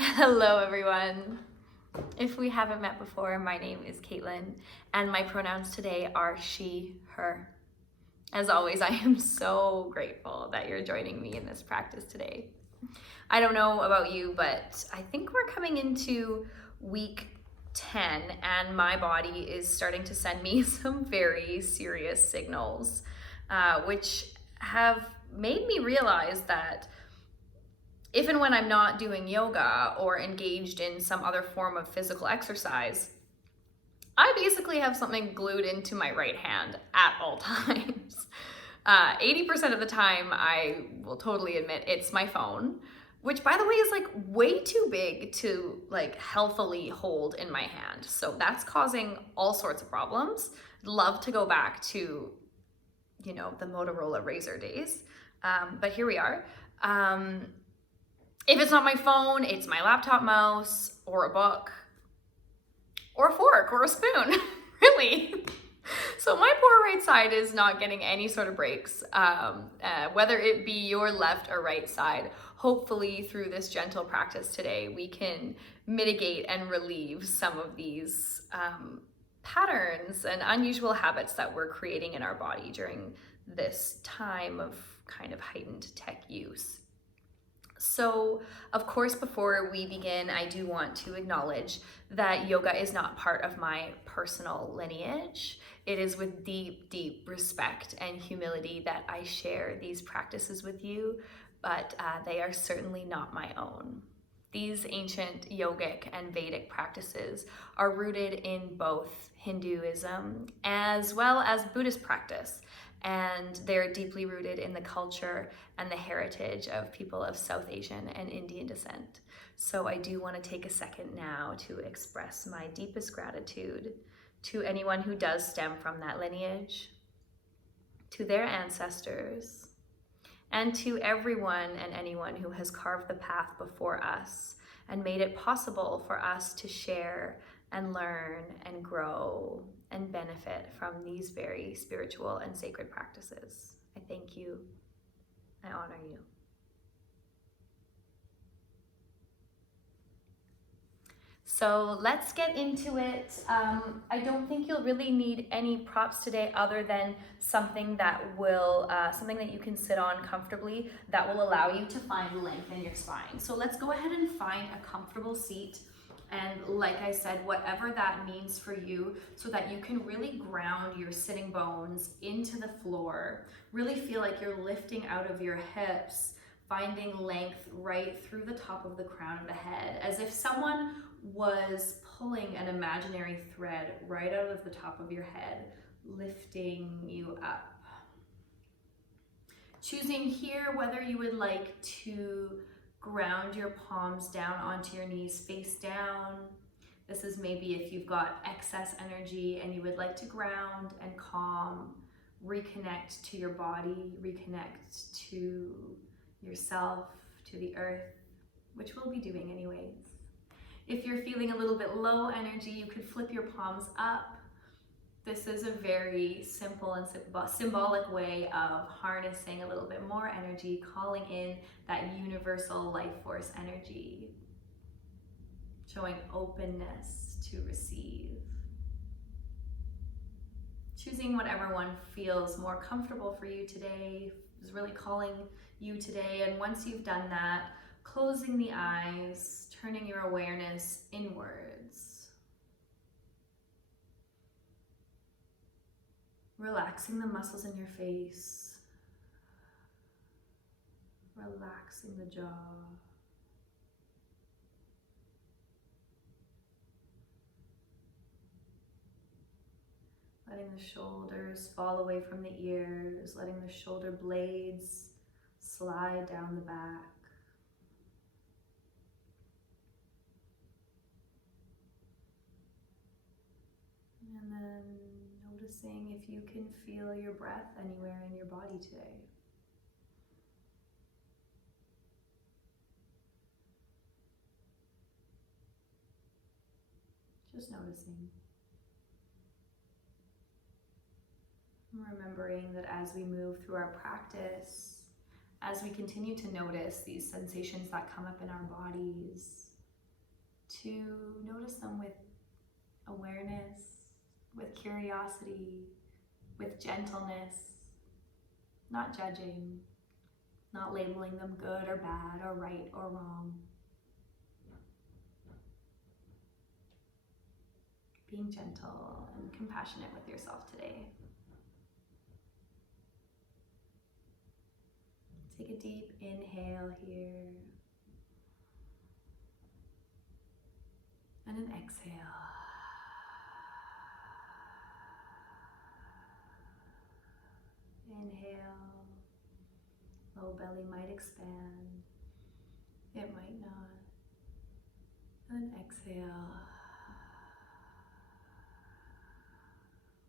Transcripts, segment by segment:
Hello, everyone. If we haven't met before, my name is Caitlin, and my pronouns today are she, her. As always, I am so grateful that you're joining me in this practice today. I don't know about you, but I think we're coming into week 10, and my body is starting to send me some very serious signals, which have made me realize that if and when I'm not doing yoga or engaged in some other form of physical exercise, I basically have something glued into my right hand at all times. 80% of the time, I will totally admit it's my phone, which by the way is like way too big to like healthily hold in my hand. So that's causing all sorts of problems. I'd love to go back to, the Motorola Razr days. But here we are. If it's not my phone, it's my laptop mouse or a book or a fork or a spoon, really. So my poor right side is not getting any sort of breaks, whether it be your left or right side. Hopefully through this gentle practice today, we can mitigate and relieve some of these patterns and unusual habits that we're creating in our body during this time of kind of heightened tech use. So, of course, before we begin, I do want to acknowledge that yoga is not part of my personal lineage. It is with deep, deep respect and humility that I share these practices with you, but they are certainly not my own. These ancient yogic and Vedic practices are rooted in both Hinduism as well as Buddhist practice, and they're deeply rooted in the culture and the heritage of people of South Asian and Indian descent. So I do want to take a second now to express my deepest gratitude to anyone who does stem from that lineage, to their ancestors, and to everyone and anyone who has carved the path before us and made it possible for us to share and learn and grow and benefit from these very spiritual and sacred practices. I thank you. I honor you. So let's get into it. I don't think you'll really need any props today other than something that you can sit on comfortably that will allow you to find length in your spine. So let's go ahead and find a comfortable seat. And like I said, whatever that means for you, so that you can really ground your sitting bones into the floor, really feel like you're lifting out of your hips, finding length right through the top of the crown of the head, as if someone was pulling an imaginary thread right out of the top of your head, lifting you up. Choosing here whether you would like to ground your palms down onto your knees face down. This is maybe if you've got excess energy and you would like to ground and calm, reconnect to your body, reconnect to yourself, to the earth, which we'll be doing anyways. If you're feeling a little bit low energy, you could flip your palms up. This is a very simple and symbolic way of harnessing a little bit more energy, calling in that universal life force energy, showing openness to receive. Choosing whatever one feels more comfortable for you today is really calling you today. And once you've done that, closing the eyes, turning your awareness inwards. Relaxing the muscles in your face, relaxing the jaw, letting the shoulders fall away from the ears, letting the shoulder blades slide down the back. And then noticing if you can feel your breath anywhere in your body today. Just noticing. Remembering that as we move through our practice, as we continue to notice these sensations that come up in our bodies, to notice them with awareness, with curiosity, with gentleness, not judging, not labeling them good or bad or right or wrong. Being gentle and compassionate with yourself today. Take a deep inhale here. And an exhale. Inhale. Low belly might expand. It might not. And exhale.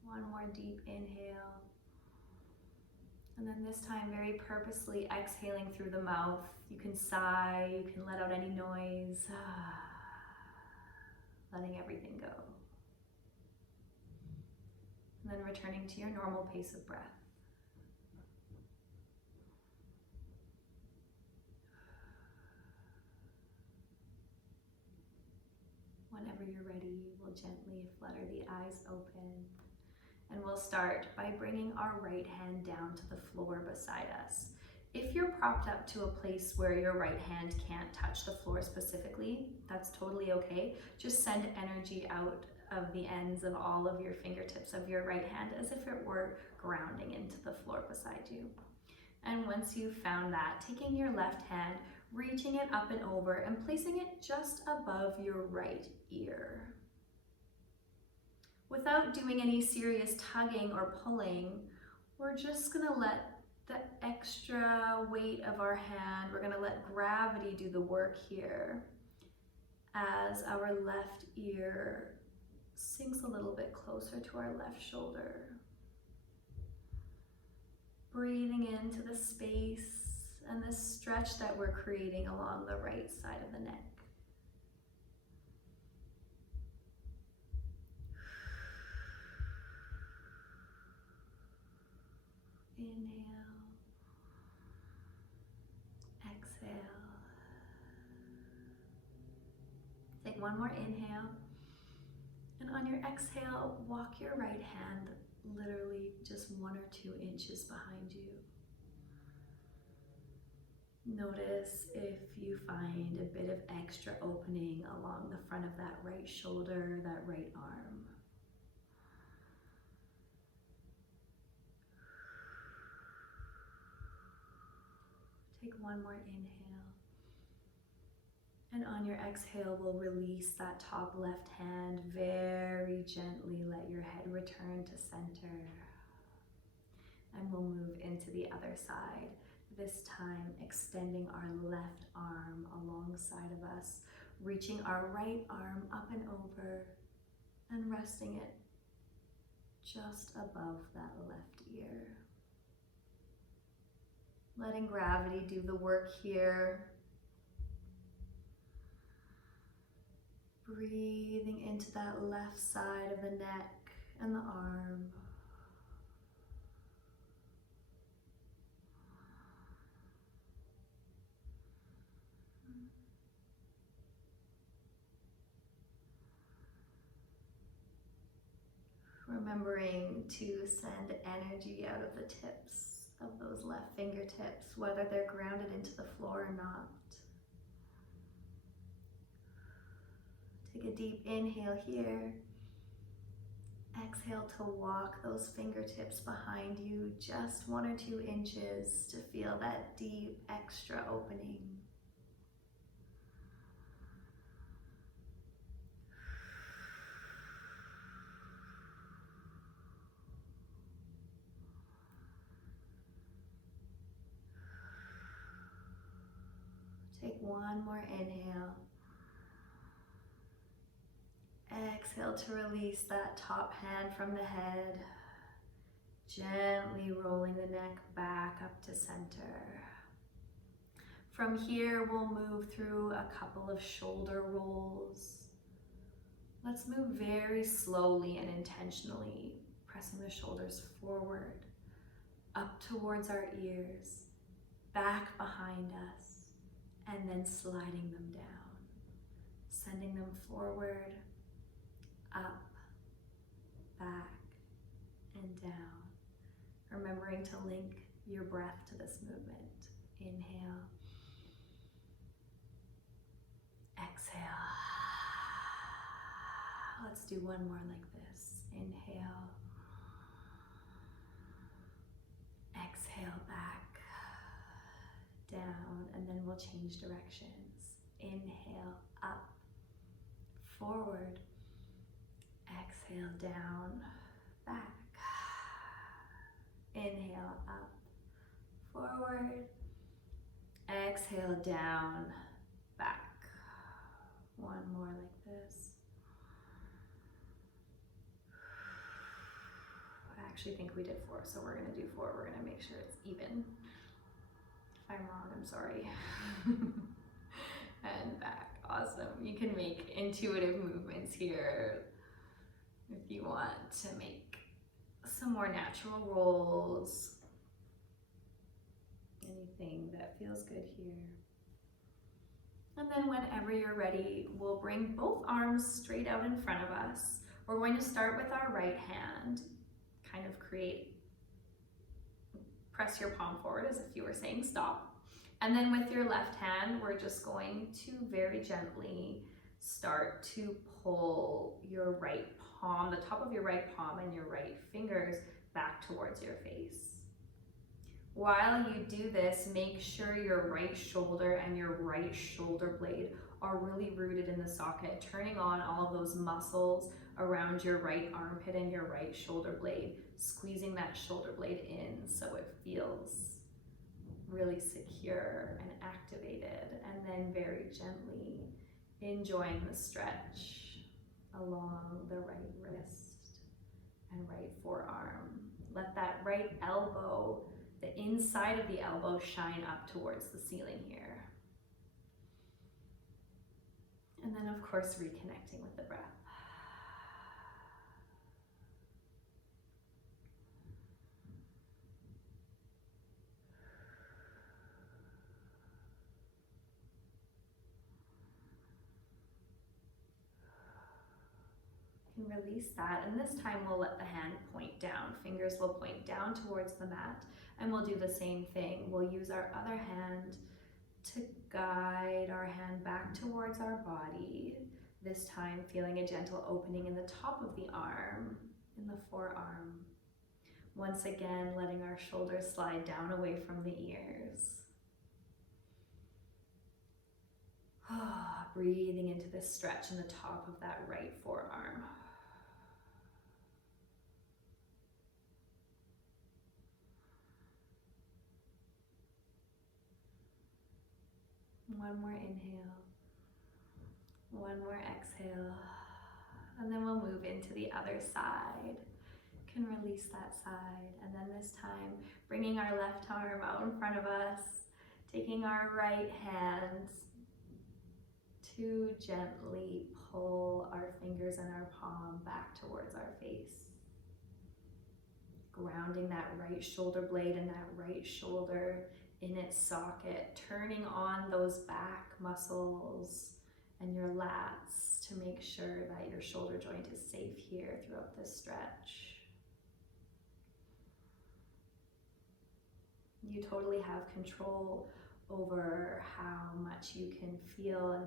One more deep inhale. And then this time, very purposely exhaling through the mouth. You can sigh, you can let out any noise. Letting everything go. And then returning to your normal pace of breath. Whenever you're ready, we'll gently flutter the eyes open. And we'll start by bringing our right hand down to the floor beside us. If you're propped up to a place where your right hand can't touch the floor specifically, that's totally okay. Just send energy out of the ends of all of your fingertips of your right hand as if it were grounding into the floor beside you. And once you've found that, taking your left hand, reaching it up and over and placing it just above your right ear. Without doing any serious tugging or pulling, we're just gonna let the extra weight of our hand, we're gonna let gravity do the work here as our left ear sinks a little bit closer to our left shoulder. Breathing into the space and the stretch that we're creating along the right side of the neck. Inhale, exhale. Take one more inhale, and on your exhale, walk your right hand literally just 1 or 2 inches behind you. Notice if you find a bit of extra opening along the front of that right shoulder, that right arm. Take one more inhale. And on your exhale, we'll release that top left hand. Very gently let your head return to center. And we'll move into the other side. This time, extending our left arm alongside of us, reaching our right arm up and over and resting it just above that left ear. Letting gravity do the work here. Breathing into that left side of the neck and the arm. Remembering to send energy out of the tips of those left fingertips, whether they're grounded into the floor or not. Take a deep inhale here. Exhale to walk those fingertips behind you just 1 or 2 inches to feel that deep extra opening. Take one more inhale. Exhale to release that top hand from the head. Gently rolling the neck back up to center. From here, we'll move through a couple of shoulder rolls. Let's move very slowly and intentionally, pressing the shoulders forward, up towards our ears, back behind us, and then sliding them down. sending them forward, up, back, and down. Remembering to link your breath to this movement. Inhale. Exhale. Let's do one more like this. Inhale. Exhale back, down, and then we'll change directions. Inhale, up, forward. Exhale, down, back. Inhale, up, forward. Exhale, down, back. One more like this. I actually think we did 4, so we're gonna do 4. We're gonna make sure it's even. If I'm wrong, I'm sorry. And back, awesome. You can make intuitive movements here if you want to make some more natural rolls. Anything that feels good here. And then whenever you're ready, we'll bring both arms straight out in front of us. We're going to start with our right hand. Kind of press your palm forward as if you were saying stop. And then with your left hand, we're just going to very gently start to pull your right palm, the top of your right palm and your right fingers back towards your face. While you do this, make sure your right shoulder and your right shoulder blade are really rooted in the socket, turning on all of those muscles around your right armpit and your right shoulder blade, squeezing that shoulder blade in so it feels really secure and activated, and then very gently enjoying the stretch along the right wrist and right forearm. Let that right elbow, the inside of the elbow, shine up towards the ceiling here. And then of course, reconnecting with the breath. Release that, and this time we'll let the hand point down. Fingers will point down towards the mat, and we'll do the same thing. We'll use our other hand to guide our hand back towards our body, this time feeling a gentle opening in the top of the arm, in the forearm. Once again, letting our shoulders slide down away from the ears. Breathing into this stretch in the top of that right forearm. One more inhale, one more exhale, and then we'll move into the other side. Can release that side, and then this time bringing our left arm out in front of us, taking our right hand to gently pull our fingers and our palm back towards our face. Grounding that right shoulder blade and that right shoulder in its socket, turning on those back muscles and your lats to make sure that your shoulder joint is safe here throughout this stretch. You totally have control over how much you can feel and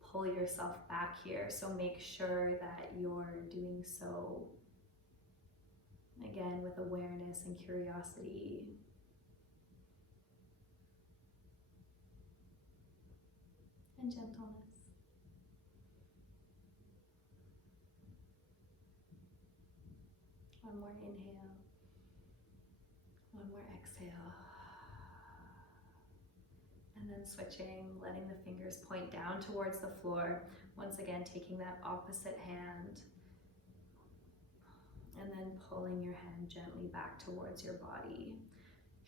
pull yourself back here, so make sure that you're doing so, again, with awareness and curiosity. And gentleness. One more inhale, one more exhale. And then switching, letting the fingers point down towards the floor. Once again, taking that opposite hand and then pulling your hand gently back towards your body.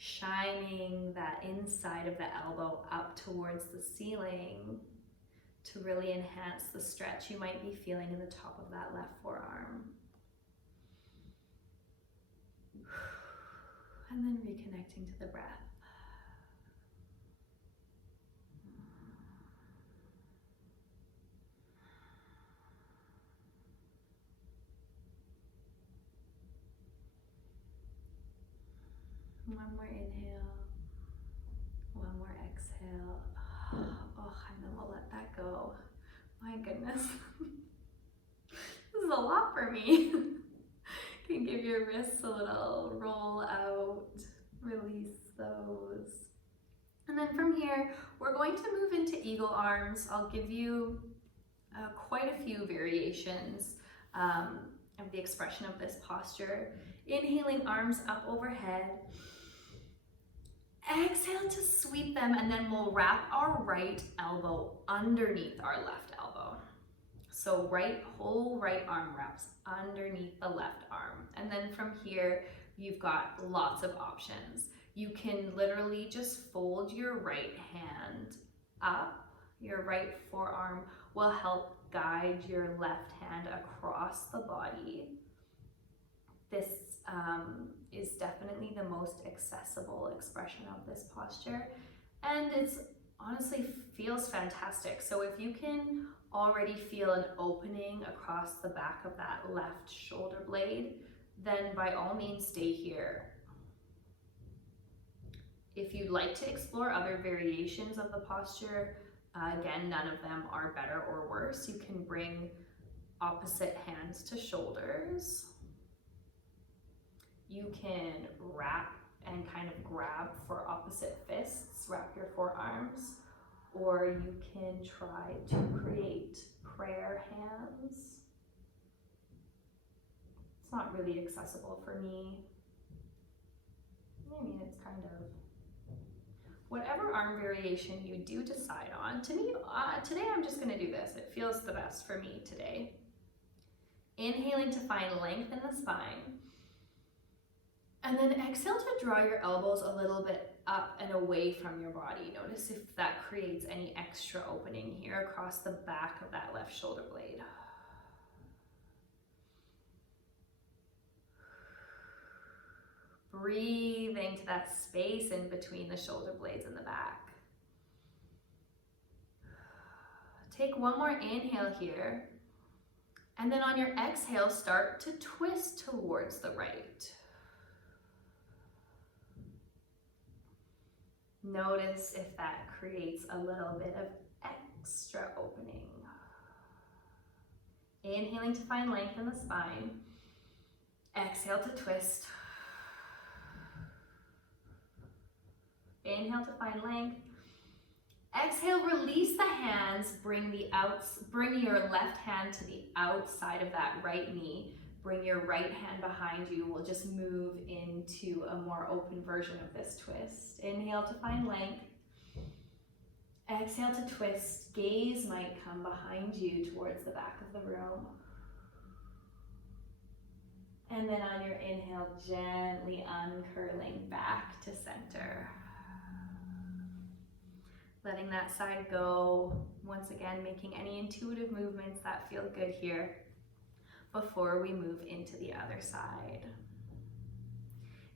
Shining that inside of the elbow up towards the ceiling to really enhance the stretch you might be feeling in the top of that left forearm. And then reconnecting to the breath. One more inhale. One more exhale. Oh, and then we'll let that go. My goodness. This is a lot for me. Can give your wrists a little roll out, release those. And then from here, we're going to move into eagle arms. I'll give you quite a few variations of the expression of this posture. Inhaling, arms up overhead. Exhale to sweep them, and then we'll wrap our right elbow underneath our left elbow. So whole right arm wraps underneath the left arm. And then from here, you've got lots of options. You can literally just fold your right hand up. Your right forearm will help guide your left hand across the body. This is definitely the most accessible expression of this posture, and it's honestly feels fantastic. So if you can already feel an opening across the back of that left shoulder blade, then by all means stay here. If you'd like to explore other variations of the posture, again, none of them are better or worse. You can bring opposite hands to shoulders. You can wrap and kind of grab for opposite fists, wrap your forearms, or you can try to create prayer hands. It's not really accessible for me. I mean, it's kind of whatever arm variation you do decide on. To me, today I'm just gonna do this. It feels the best for me today. Inhaling to find length in the spine. And then exhale to draw your elbows a little bit up and away from your body. Notice if that creates any extra opening here across the back of that left shoulder blade. Breathing to that space in between the shoulder blades in the back. Take one more inhale here. And then on your exhale, start to twist towards the right. Notice if that creates a little bit of extra opening. Inhaling to find length in the spine. Exhale to twist. Inhale to find length. Exhale, release the hands. Bring your left hand to the outside of that right knee. Bring your right hand behind you. We'll just move into a more open version of this twist. Inhale to find length. Exhale to twist. Gaze might come behind you towards the back of the room. And then on your inhale, gently uncurling back to center. Letting that side go. Once again, making any intuitive movements that feel good here before we move into the other side.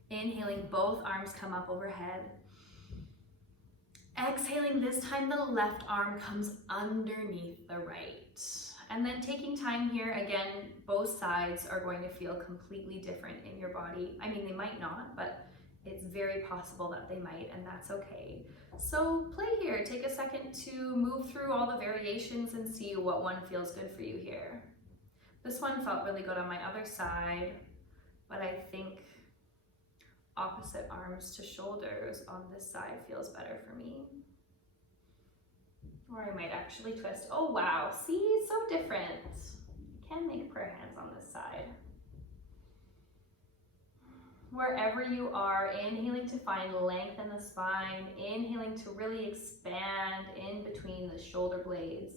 Inhaling, both arms come up overhead. Exhaling, this time the left arm comes underneath the right. And then taking time here, again, both sides are going to feel completely different in your body. I mean, they might not, but it's very possible that they might, and that's okay. So play here, take a second to move through all the variations and see what one feels good for you here. This one felt really good on my other side, but I think opposite arms to shoulders on this side feels better for me. Or I might actually twist. Oh wow, see, so different. You can make prayer hands on this side. Wherever you are, inhaling to find length in the spine, inhaling to really expand in between the shoulder blades.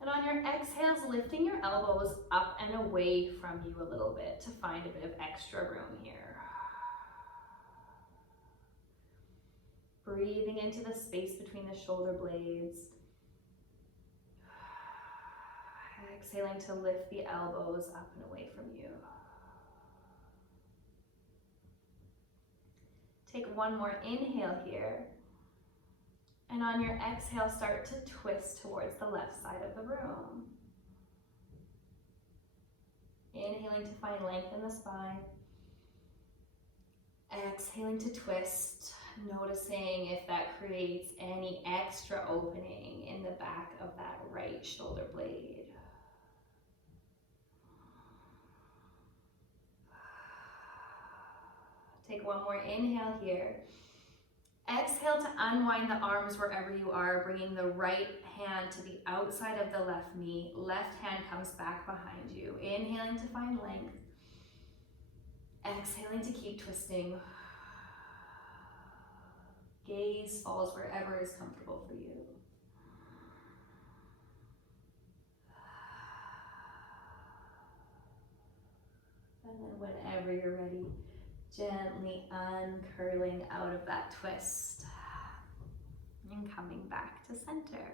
And on your exhales, lifting your elbows up and away from you a little bit to find a bit of extra room here. Breathing into the space between the shoulder blades. Exhaling to lift the elbows up and away from you. Take one more inhale here. And on your exhale, start to twist towards the left side of the room. Inhaling to find length in the spine. Exhaling to twist, noticing if that creates any extra opening in the back of that right shoulder blade. Take one more inhale here. Exhale to unwind the arms wherever you are, bringing the right hand to the outside of the left knee. Left hand comes back behind you. Inhaling to find length. Exhaling to keep twisting. Gaze falls wherever is comfortable for you. And then whenever you're ready, gently uncurling out of that twist and coming back to center.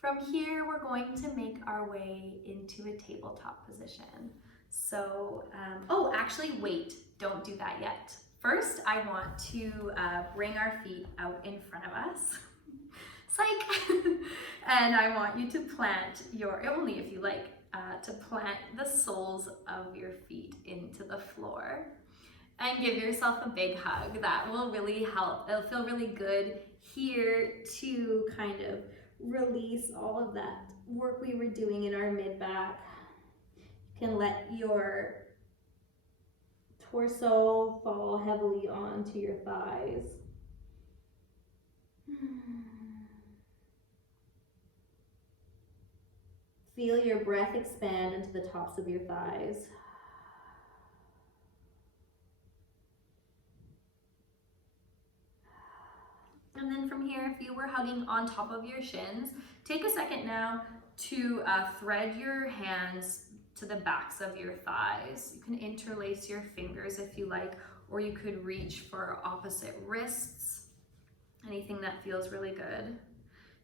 From here, we're going to make our way into a tabletop position. So, oh, actually, wait, don't do that yet. First, I want to bring our feet out in front of us. Psych! And I want you to plant only if you like, to plant the soles of your feet into the floor. And give yourself a big hug. That will really help. It'll feel really good here to kind of release all of that work we were doing in our mid-back. You can let your torso fall heavily onto your thighs. Feel your breath expand into the tops of your thighs. And then from here, if you were hugging on top of your shins, take a second now to thread your hands to the backs of your thighs. You can interlace your fingers if you like, or you could reach for opposite wrists, anything that feels really good.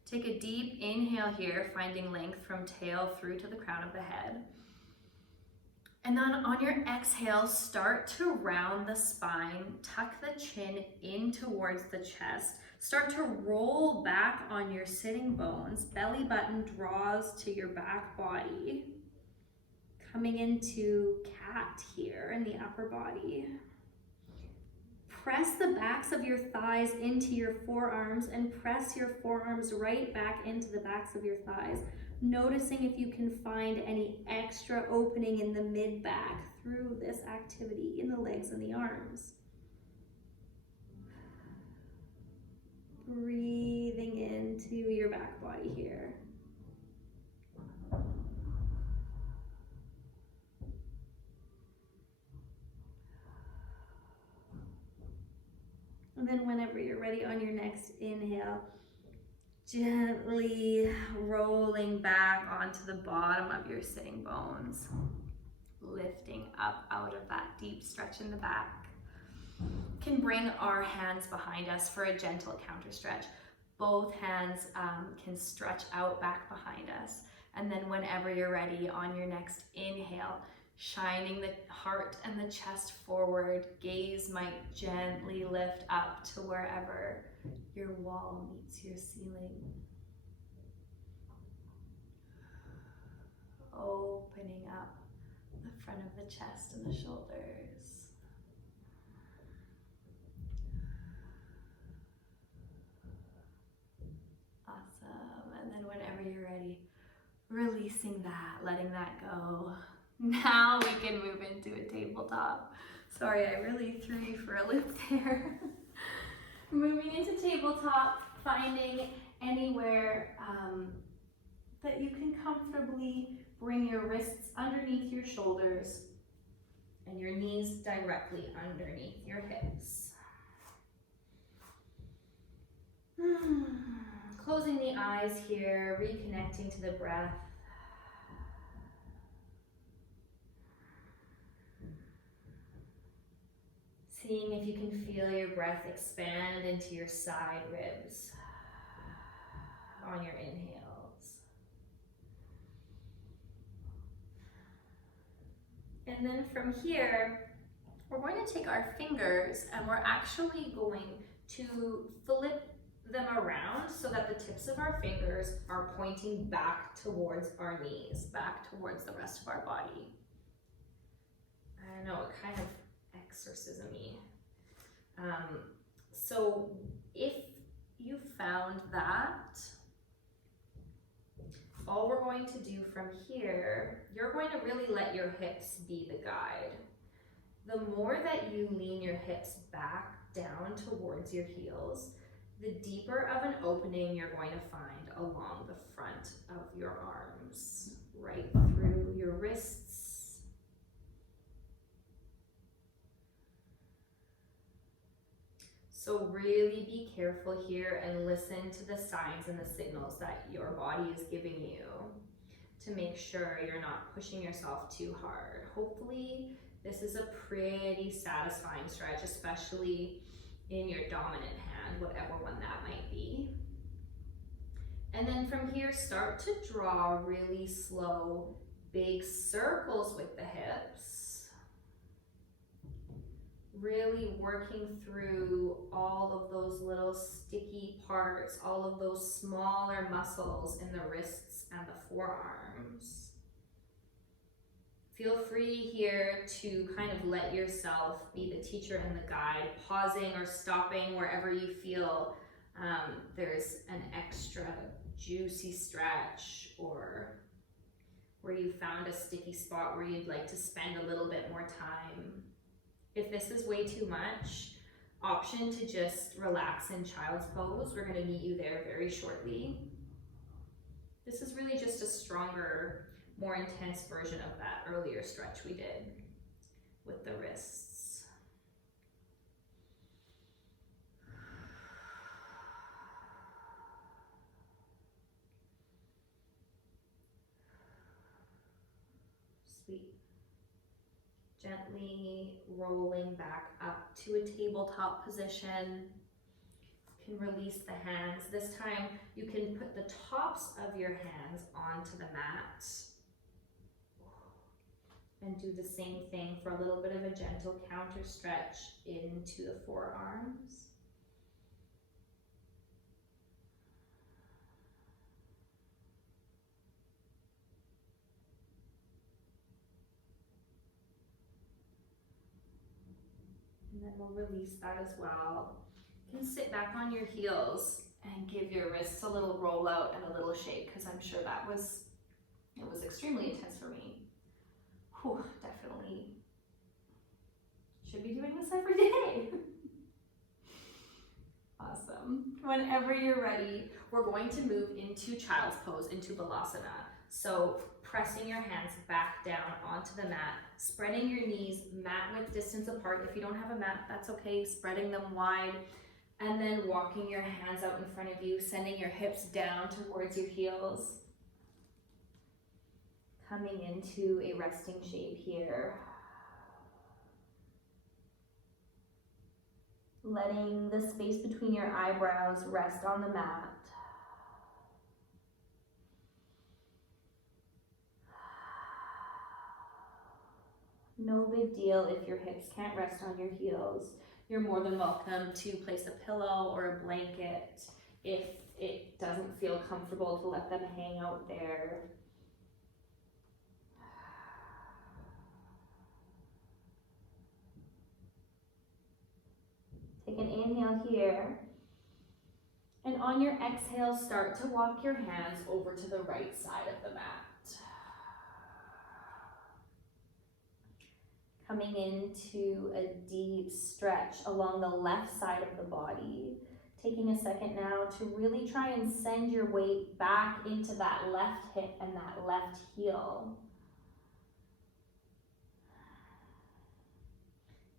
Take a deep inhale here, finding length from tail through to the crown of the head. And then on your exhale, start to round the spine, tuck the chin in towards the chest. Start to roll back on your sitting bones. Belly button draws to your back body. Coming into cat here in the upper body. Press the backs of your thighs into your forearms and press your forearms right back into the backs of your thighs. Noticing if you can find any extra opening in the mid-back through this activity in the legs and the arms. Breathing into your back body here. And then whenever you're ready on your next inhale, gently rolling back onto the bottom of your sitting bones, lifting up out of that deep stretch in the back. Can bring our hands behind us for a gentle counter stretch. Both hands can stretch out back behind us. And then whenever you're ready on your next inhale, shining the heart and the chest forward, gaze might gently lift up to wherever your wall meets your ceiling. Opening up the front of the chest and the shoulders. Awesome. And then whenever you're ready, releasing that, letting that go. Now we can move into a tabletop. Sorry, I really threw you for a loop there. Moving into tabletop, finding anywhere that you can comfortably bring your wrists underneath your shoulders and your knees directly underneath your hips. Closing the eyes here, reconnecting to the breath. Seeing if you can feel your breath expand into your side ribs on your inhales. And then from here, we're going to take our fingers and we're actually going to flip them around so that the tips of our fingers are pointing back towards our knees, back towards the rest of our body. I know, it kind of exorcism-y. So if you found that, all we're going to do from here, you're going to really let your hips be the guide. The more that you lean your hips back down towards your heels, the deeper of an opening you're going to find along the front of your arms, right through your wrists. So really be careful here and listen to the signs and the signals that your body is giving you to make sure you're not pushing yourself too hard. Hopefully, this is a pretty satisfying stretch, especially in your dominant hand, whatever one that might be. And then from here, start to draw really slow, big circles with the hips. Really working through all of those little sticky parts, all of those smaller muscles in the wrists and the forearms. Feel free here to kind of let yourself be the teacher and the guide, pausing or stopping wherever you feel there's an extra juicy stretch, or where you found a sticky spot where you'd like to spend a little bit more time. If this is way too much, option to just relax in child's pose. We're going to meet you there very shortly. This is really just a stronger, more intense version of that earlier stretch we did with the wrists. Sweet. Gently rolling back up to a tabletop position. You can release the hands. This time you can put the tops of your hands onto the mat. And do the same thing for a little bit of a gentle counter stretch into the forearms. And then we'll release that as well. You can sit back on your heels and give your wrists a little roll out and a little shake, because I'm sure it was extremely intense for me. Whew, definitely should be doing this every day. Awesome. Whenever you're ready, we're going to move into child's pose, into Balasana. So pressing your hands back down onto the mat, spreading your knees mat width distance apart. If you don't have a mat, that's okay, spreading them wide, and then walking your hands out in front of you, sending your hips down towards your heels. Coming into a resting shape here. Letting the space between your eyebrows rest on the mat. No big deal if your hips can't rest on your heels. You're more than welcome to place a pillow or a blanket if it doesn't feel comfortable to let them hang out there. Take an inhale here. And on your exhale, start to walk your hands over to the right side of the mat. Coming into a deep stretch along the left side of the body. Taking a second now to really try and send your weight back into that left hip and that left heel.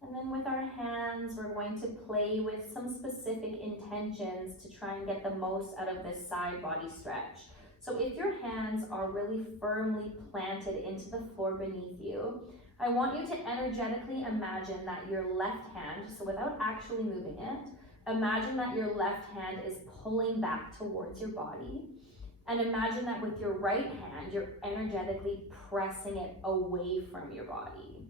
And then with our hands, we're going to play with some specific intentions to try and get the most out of this side body stretch. So if your hands are really firmly planted into the floor beneath you, I want you to energetically imagine that your left hand, so without actually moving it, imagine that your left hand is pulling back towards your body. And imagine that with your right hand, you're energetically pressing it away from your body.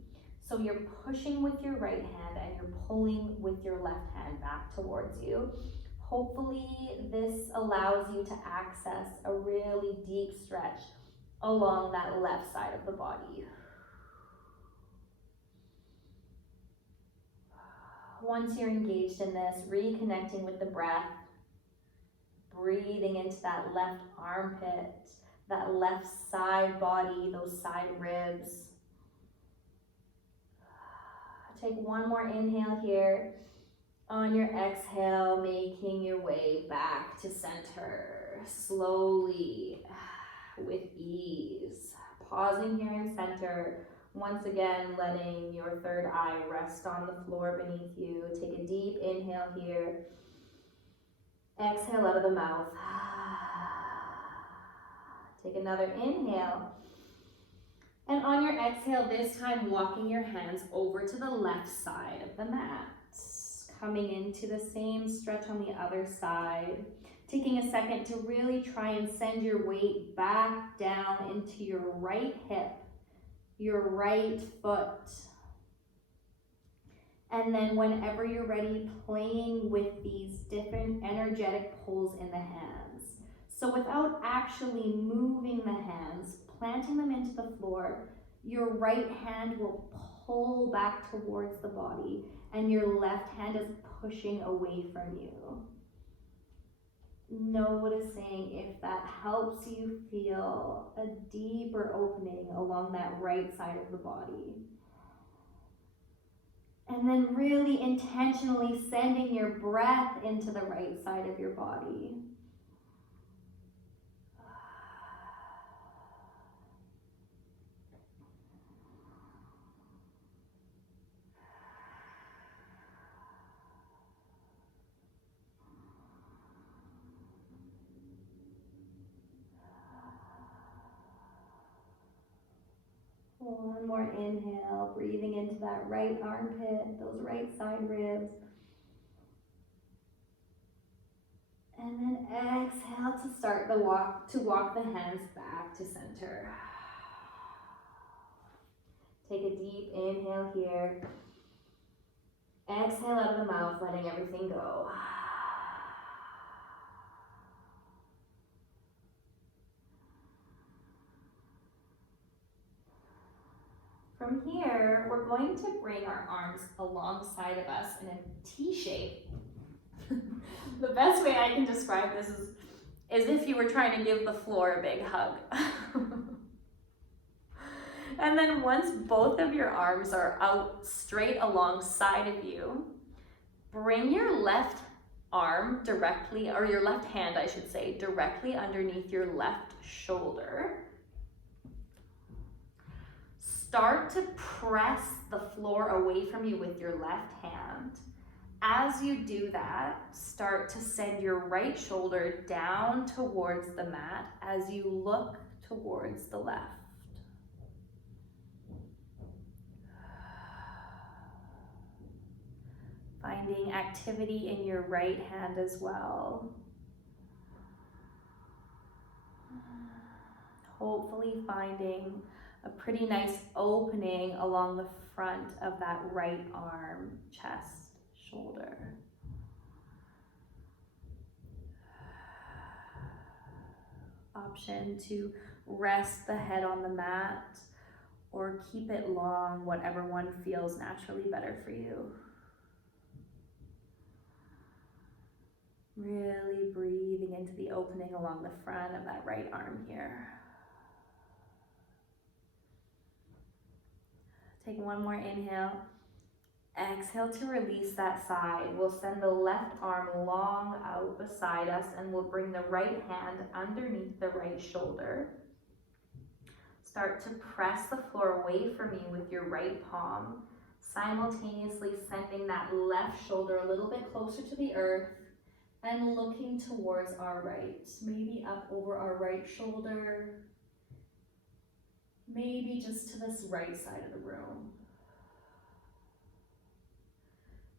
So you're pushing with your right hand and you're pulling with your left hand back towards you. Hopefully this allows you to access a really deep stretch along that left side of the body. Once you're engaged in this, reconnecting with the breath, breathing into that left armpit, that left side body, those side ribs. Take one more inhale here. On your exhale, making your way back to center, slowly, with ease. Pausing here in center. Once again, letting your third eye rest on the floor beneath you. Take a deep inhale here. Exhale out of the mouth. Take another inhale. And on your exhale, this time walking your hands over to the left side of the mat. Coming into the same stretch on the other side. Taking a second to really try and send your weight back down into your right hip, your right foot. And then whenever you're ready, playing with these different energetic pulls in the hands. So without actually moving the hands, planting them into the floor, your right hand will pull back towards the body and your left hand is pushing away from you. Noticing if that helps you feel a deeper opening along that right side of the body. And then really intentionally sending your breath into the right side of your body. One more inhale, breathing into that right armpit, those right side ribs. And then exhale to start the walk, to walk the hands back to center. Take a deep inhale here. Exhale out of the mouth, letting everything go. From here, we're going to bring our arms alongside of us in a T shape. The best way I can describe this is if you were trying to give the floor a big hug. And then once both of your arms are out straight alongside of you, bring your left arm directly, or your left hand, I should say, directly underneath your left shoulder. Start to press the floor away from you with your left hand. As you do that, start to send your right shoulder down towards the mat as you look towards the left. Finding activity in your right hand as well. Hopefully finding a pretty nice opening along the front of that right arm, chest, shoulder. Option to rest the head on the mat or keep it long, whatever one feels naturally better for you. Really breathing into the opening along the front of that right arm here. Take one more inhale. Exhale to release that side. We'll send the left arm long out beside us and we'll bring the right hand underneath the right shoulder. Start to press the floor away from you with your right palm, simultaneously sending that left shoulder a little bit closer to the earth and looking towards our right, maybe up over our right shoulder, maybe just to this right side of the room.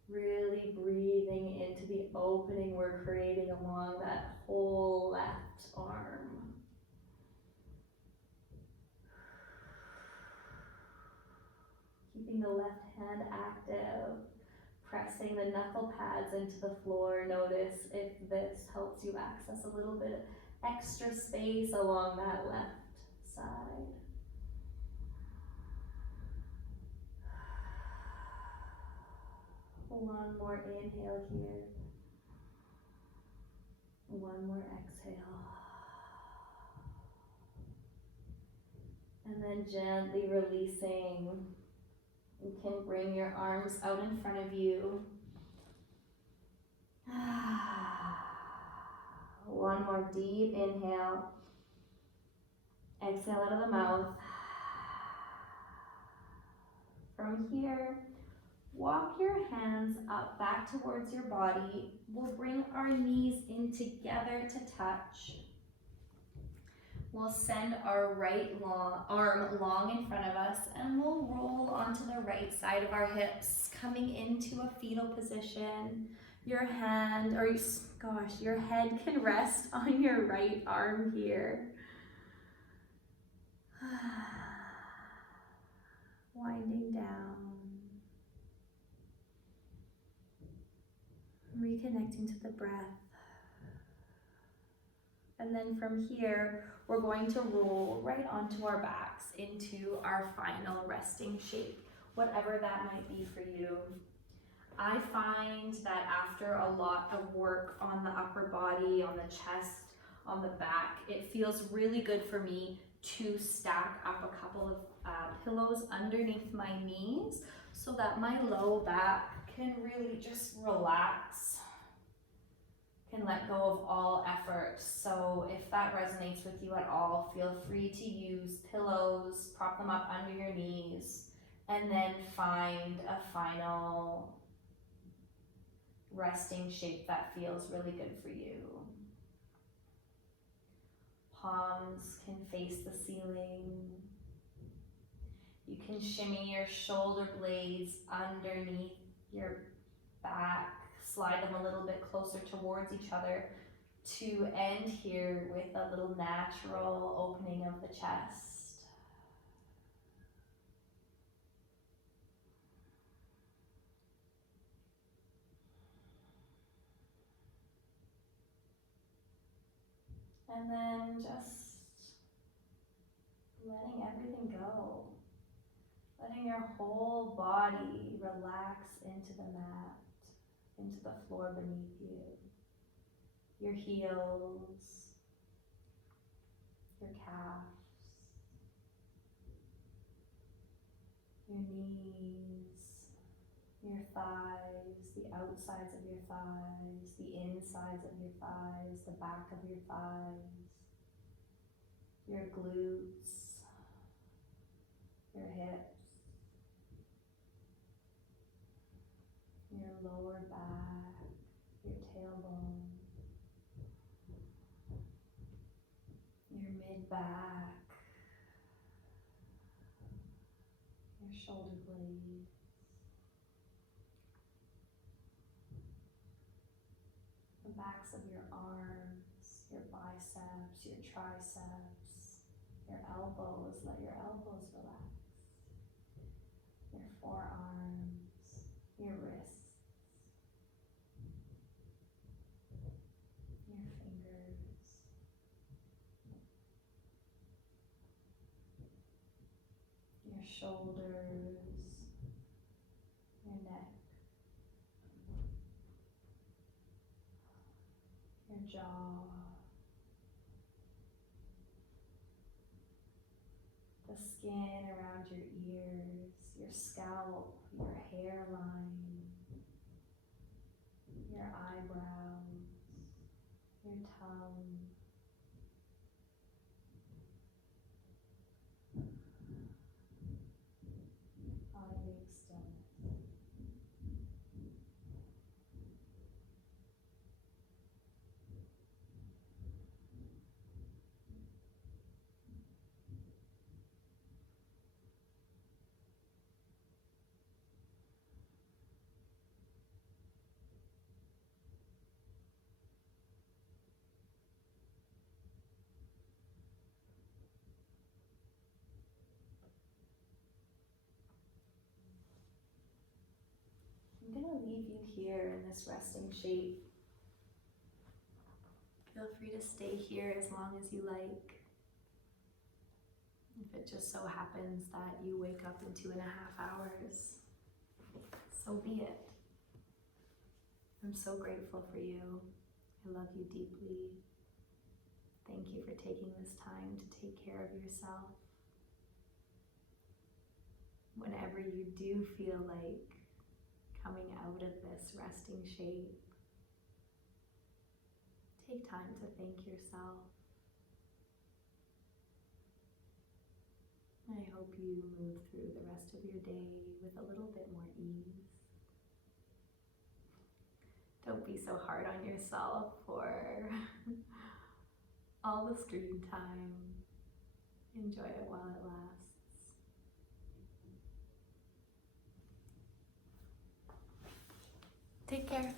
Really breathing into the opening we're creating along that whole left arm. Keeping the left hand active, pressing the knuckle pads into the floor. Notice if this helps you access a little bit extra space along that left side. One more inhale here. One more exhale. And then gently releasing. You can bring your arms out in front of you. One more deep inhale. Exhale out of the mouth. From here, walk your hands up back towards your body. We'll bring our knees in together to touch. We'll send our right arm long in front of us and we'll roll onto the right side of our hips, coming into a fetal position. Your hand, or your head can rest on your right arm here. Winding down. Reconnecting to the breath. And then from here, we're going to roll right onto our backs into our final resting shape, whatever that might be for you. I find that after a lot of work on the upper body, on the chest, on the back, it feels really good for me to stack up a couple of pillows underneath my knees so that my low back can really just relax, can let go of all effort. So if that resonates with you at all, feel free to use pillows, prop them up under your knees, and then find a final resting shape that feels really good for you. Palms can face the ceiling. You can shimmy your shoulder blades underneath your back, slide them a little bit closer towards each other to end here with a little natural opening of the chest. And then just letting everything go. Letting your whole body relax into the mat, into the floor beneath you. Your heels, your calves, your knees, your thighs, the outsides of your thighs, the insides of your thighs, the back of your thighs, your glutes, your hips, your lower back, your tailbone, your mid-back, your shoulder blades, the backs of your arms, your biceps, your triceps, your elbows, let your elbows relax, your forearms, your wrists, your fingers, your shoulders, your neck, your jaw, the skin around your ears, your scalp, your hairline, your eyebrows, your tongue, finding stillness. I'm going to leave you here in this resting shape. Feel free to stay here as long as you like. If it just so happens that you wake up in 2.5 hours, so be it. I'm so grateful for you. I love you deeply. Thank you for taking this time to take care of yourself. Whenever you do feel like coming out of this resting shape, take time to thank yourself. I hope you move through the rest of your day with a little bit more ease. Don't be so hard on yourself for all the screen time. Enjoy it while it lasts. Take care.